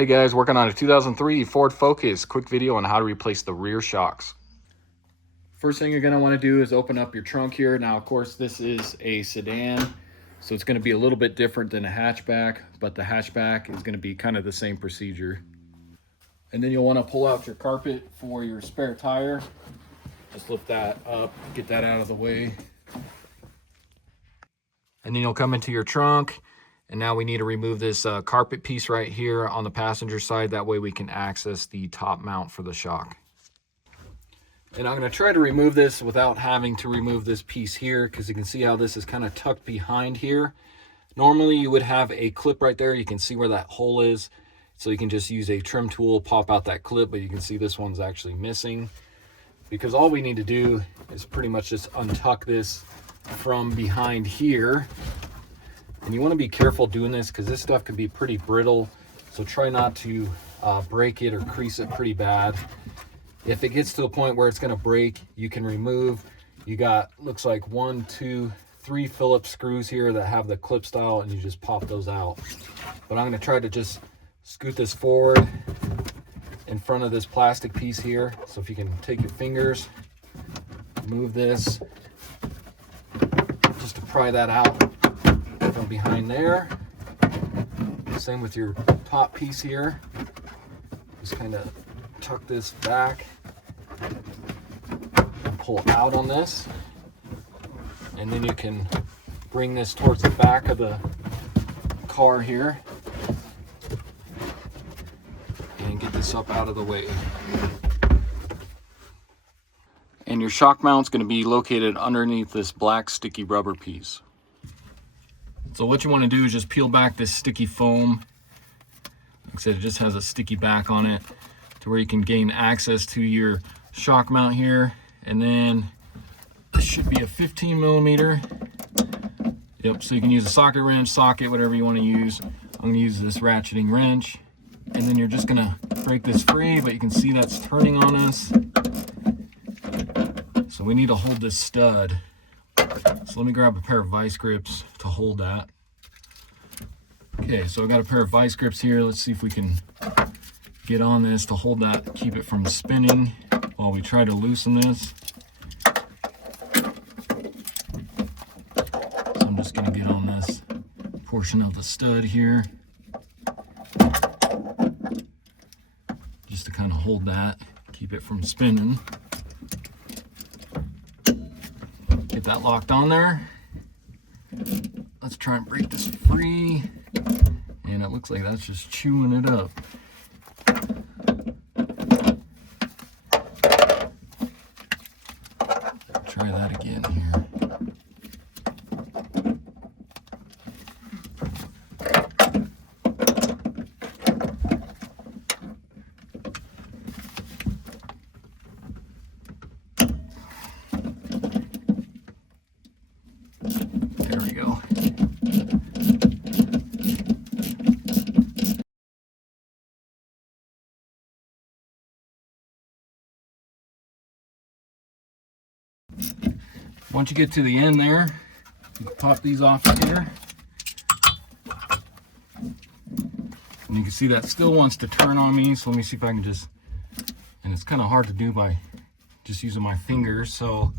Hey guys, working on a 2003 Ford Focus. Quick video on how to replace the rear shocks. First thing you're going to want to do is open up your trunk here. Now, of course, this is a sedan, so it's going to be a little bit different than a hatchback, but the hatchback is going to be kind of the same procedure. And then you'll want to pull out your carpet for your spare tire. Just lift that up, get that out of the way. And then you'll come into your trunk. And now we need to remove this carpet piece right here on the passenger side. That way we can access the top mount for the shock. And I'm going to try to remove this without having to remove this piece here, because you can see how this is kind of tucked behind here. Normally you would have a clip right there. You can see where that hole is. So you can just use a trim tool, pop out that clip, but you can see this one's actually missing. Because all we need to do is pretty much just untuck this from behind here. And you want to be careful doing this because this stuff can be pretty brittle, so try not to break it or crease it pretty bad. If it gets to the point where it's going to break, you can remove. You got, looks like 1, 2, 3 Phillips screws here that have the clip style, and you just pop those out. But I'm going to try to just scoot this forward in front of this plastic piece here. So if you can take your fingers, move this just to pry that out from behind there. Same with your top piece here. Just kind of tuck this back and pull out on this, and then you can bring this towards the back of the car here and get this up out of the way. And your shock mount's going to be located underneath this black sticky rubber piece. So what you want to do is just peel back this sticky foam. Like I said, it just has a sticky back on it to where you can gain access to your shock mount here. And then this should be a 15 millimeter. Yep, so you can use a socket wrench, socket, whatever you want to use. I'm going to use this ratcheting wrench. And then you're just going to break this free, but you can see that's turning on us. So we need to hold this stud. So let me grab a pair of vice grips to hold that. Okay, so I've got a pair of vice grips here. Let's see if we can get on this to hold that, keep it from spinning while we try to loosen this. So I'm just going to get on this portion of the stud here, just to kind of hold that, keep it from spinning. Get that locked on there. Let's try and break this free. And it looks like that's just chewing it up. Try that again here. There we go. Once you get to the end there, you can pop these off here. And you can see that still wants to turn on me, so let me see if I can just, and it's kind of hard to do by just using my fingers, so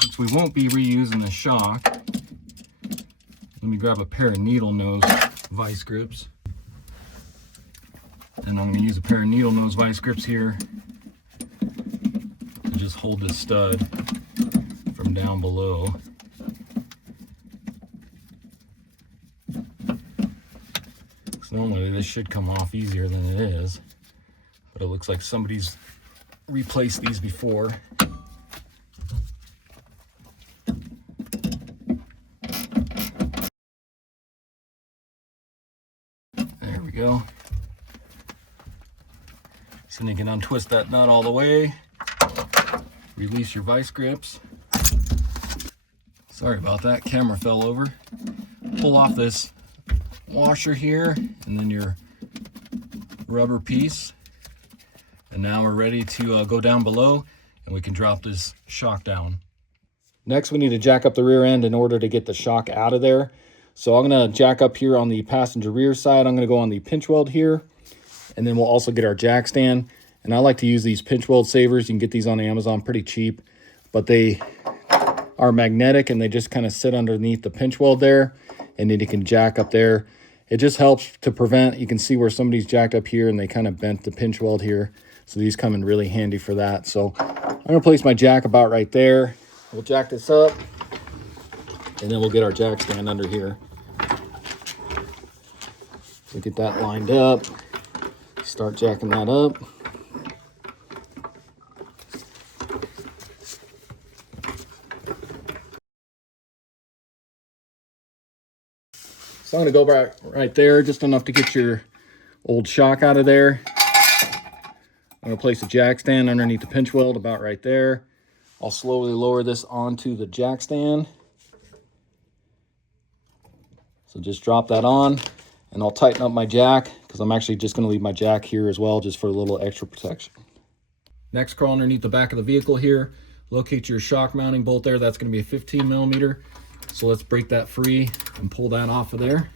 since we won't be reusing the shock, let me grab a pair of needle nose vice grips. And I'm going to use a pair of needle nose vice grips here and just hold this stud from down below. So normally this should come off easier than it is, but it looks like somebody's replaced these before. There we go. So then you can untwist that nut all the way, release your vice grips. Sorry about that, camera fell over. Pull off this washer here and then your rubber piece. And now we're ready to go down below and we can drop this shock down. Next, we need to jack up the rear end in order to get the shock out of there. So I'm going to jack up here on the passenger rear side. I'm going to go on the pinch weld here. And then we'll also get our jack stand. And I like to use these pinch weld savers. You can get these on Amazon pretty cheap, but they are magnetic and they just kind of sit underneath the pinch weld there, and then you can jack up there. It just helps to prevent, you can see where somebody's jacked up here and they kind of bent the pinch weld here. So these come in really handy for that. So I'm gonna place my jack about right there. We'll jack this up and then we'll get our jack stand under here. So get that lined up, start jacking that up. So I'm going to go right there, just enough to get your old shock out of there. I'm going to place a jack stand underneath the pinch weld about right there. I'll slowly lower this onto the jack stand. So just drop that on, and I'll tighten up my jack because I'm actually just going to leave my jack here as well, just for a little extra protection. Next, crawl underneath the back of the vehicle here. Locate your shock mounting bolt there. That's going to be a 15 millimeter. So let's break that free and pull that off of there.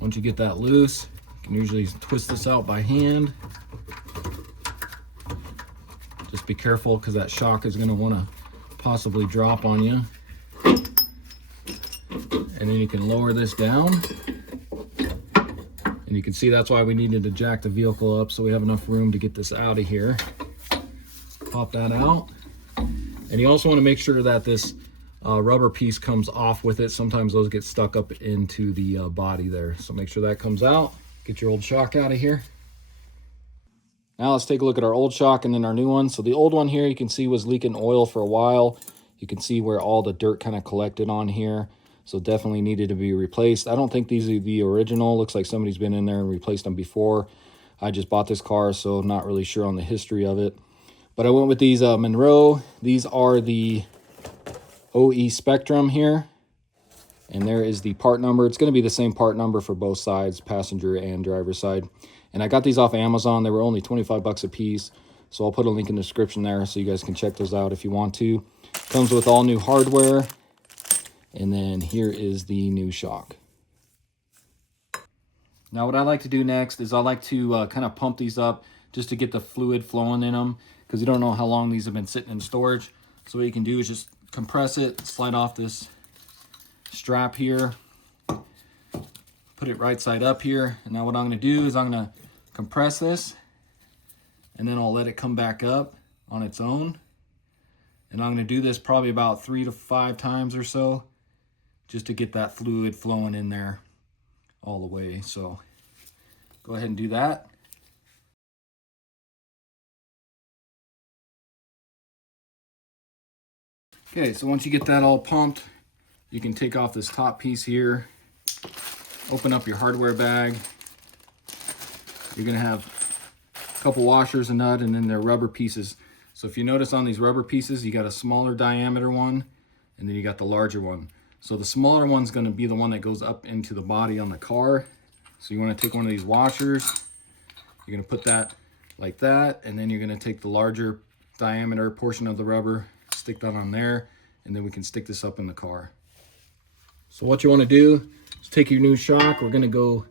Once you get that loose, you can usually twist this out by hand. Just be careful because that shock is going to want to possibly drop on you. And then you can lower this down. And you can see that's why we needed to jack the vehicle up, so we have enough room to get this out of here. Pop that out. And you also want to make sure that this rubber piece comes off with it. Sometimes those get stuck up into the body there. So make sure that comes out. Get your old shock out of here. Now let's take a look at our old shock and then our new one. So the old one here, you can see was leaking oil for a while. You can see where all the dirt kind of collected on here. So definitely needed to be replaced. I don't think these are the original. Looks like somebody's been in there and replaced them before. I just bought this car, so not really sure on the history of it. But I went with these Monroe. These are the OE Spectrum here. And there is the part number. It's going to be the same part number for both sides, passenger and driver side. And I got these off Amazon. They were only 25 bucks a piece. So I'll put a link in the description there so you guys can check those out if you want to. Comes with all new hardware. And then here is the new shock. Now what I like to do next is I like to kind of pump these up just to get the fluid flowing in them, because you don't know how long these have been sitting in storage. So what you can do is just compress it, slide off this strap here, put it right side up here. And now what I'm going to do is I'm going to compress this, and then I'll let it come back up on its own. And I'm going to do this probably about 3 to 5 times or so, just to get that fluid flowing in there all the way. So go ahead and do that. Okay, so once you get that all pumped, you can take off this top piece here, open up your hardware bag. You're gonna have a couple washers, a nut, and then they're rubber pieces. So if you notice on these rubber pieces, you got a smaller diameter one, and then you got the larger one. So the smaller one's going to be the one that goes up into the body on the car. So you want to take one of these washers. You're going to put that like that, and then you're going to take the larger diameter portion of the rubber, stick that on there, and then we can stick this up in the car. So what you want to do is take your new shock. We're going to go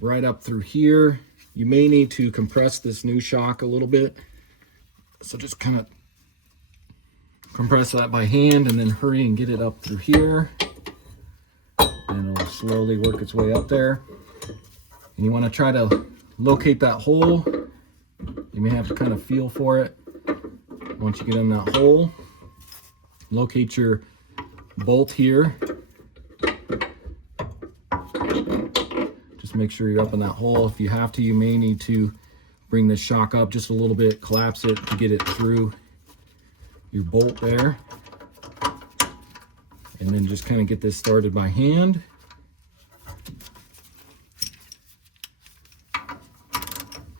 right up through here. You may need to compress this new shock a little bit. So just kind of compress that by hand and then hurry and get it up through here. And it'll slowly work its way up there. And you want to try to locate that hole. You may have to kind of feel for it. Once you get in that hole, locate your bolt here. Just make sure you're up in that hole. If you have to, you may need to bring the shock up just a little bit, collapse it to get it through your bolt there. And then just kind of get this started by hand.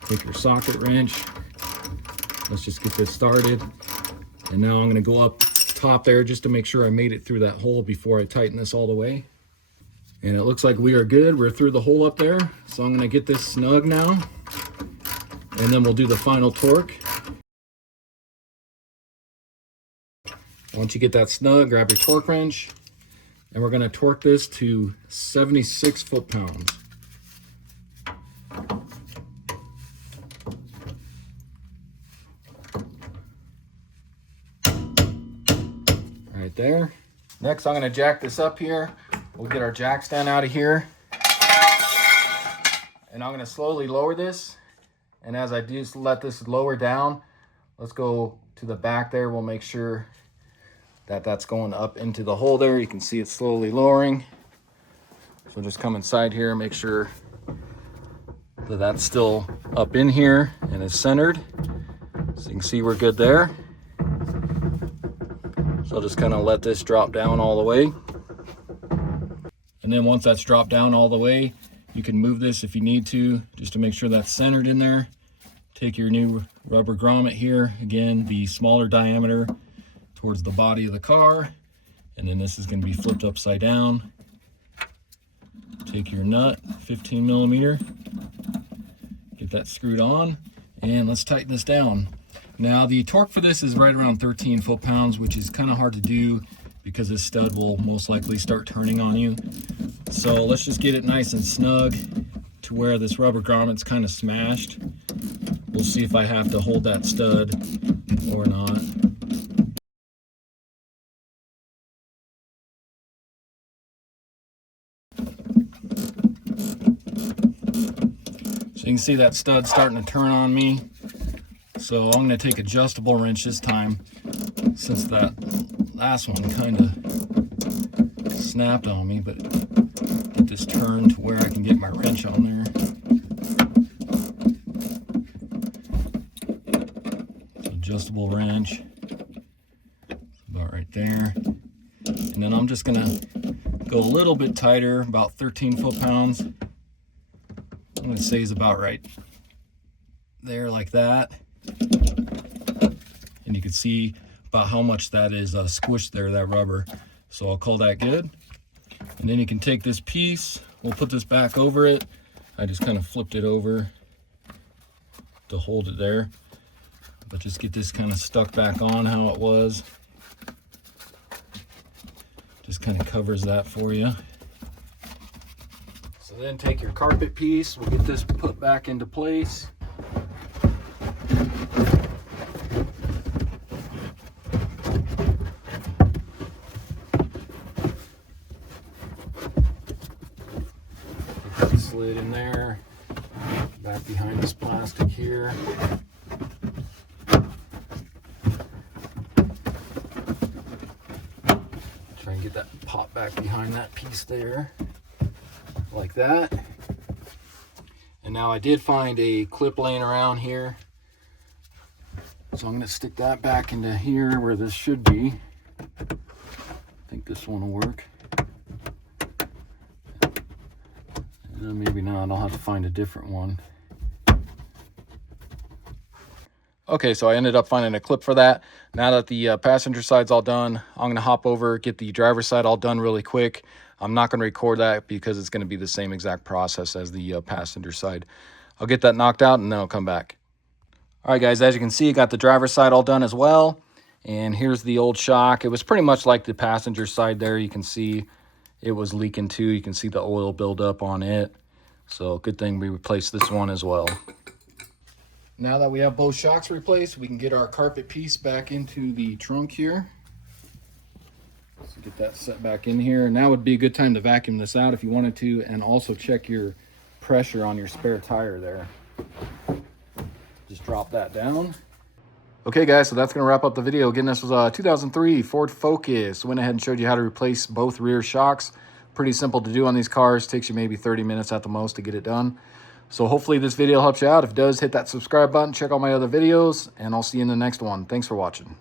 Take your socket wrench. Let's just get this started. And now I'm going to go up top there just to make sure I made it through that hole before I tighten this all the way. And it looks like we are good. We're through the hole up there. So I'm going to get this snug now. And then we'll do the final torque. Once you get that snug, grab your torque wrench, And we're going to torque this to 76 foot-pounds. Right there. Next, I'm going to jack this up here. We'll get our jack stand out of here. And I'm going to slowly lower this. And as I do let this lower down, let's go to the back there. We'll make sure that that's going up into the hole there. You can see it's slowly lowering. So just come inside here, make sure that that's still up in here and is centered. So you can see we're good there. So I'll just kind of let this drop down all the way. And then once that's dropped down all the way, you can move this if you need to, just to make sure that's centered in there. Take your new rubber grommet here, again, the smaller diameter towards the body of the car. And then this is going to be flipped upside down. Take your nut, 15 millimeter, get that screwed on, and let's tighten this down. Now the torque for this is right around 13 foot-pounds, which is kind of hard to do because this stud will most likely start turning on you. So let's just get it nice and snug to where this rubber grommet's kind of smashed. We'll see if I have to hold that stud or not. So you can see that stud starting to turn on me. So I'm going to take adjustable wrench this time, since that last one kind of snapped on me, but get this turned to where I can get my wrench on there. So adjustable wrench, about right there. And then I'm just going to go a little bit tighter, about 13 foot-pounds. I'm going to say is about right there, like that. And you can see about how much that is squished there, that rubber. So I'll call that good. And then you can take this piece, we'll put this back over it. I just kind of flipped it over to hold it there. But just get this kind of stuck back on how it was. Just kind of covers that for you. So then take your carpet piece, we'll get this put back into place. Get that slid in there, back behind this plastic here. Try and get that pop back behind that piece there. Like that. And now I did find a clip laying around here, so I'm going to stick that back into here where this should be. I think this one will work. Maybe not, I'll have to find a different one. Okay, so I ended up finding a clip for that. Now that the passenger side's all done, I'm going to hop over, get the driver's side all done really quick. I'm not going to record that because it's going to be the same exact process as the passenger side. I'll get that knocked out and then I'll come back. All right, guys, as you can see, I got the driver's side all done as well. And here's the old shock. It was pretty much like the passenger side there. You can see it was leaking too. You can see the oil buildup on it. So good thing we replaced this one as well. Now that we have both shocks replaced, we can get our carpet piece back into the trunk here. So get that set back in here. Now would be a good time to vacuum this out if you wanted to, and also check your pressure on your spare tire there. Just drop that down. Okay guys, so that's going to wrap up the video. Again, this was a 2003 Ford Focus. Went ahead and showed you how to replace both rear shocks. Pretty simple to do on these cars. Takes you maybe 30 minutes at the most to get it done. So hopefully this video helps you out. If it does, hit that subscribe button, check out my other videos, and I'll see you in the next one. Thanks for watching.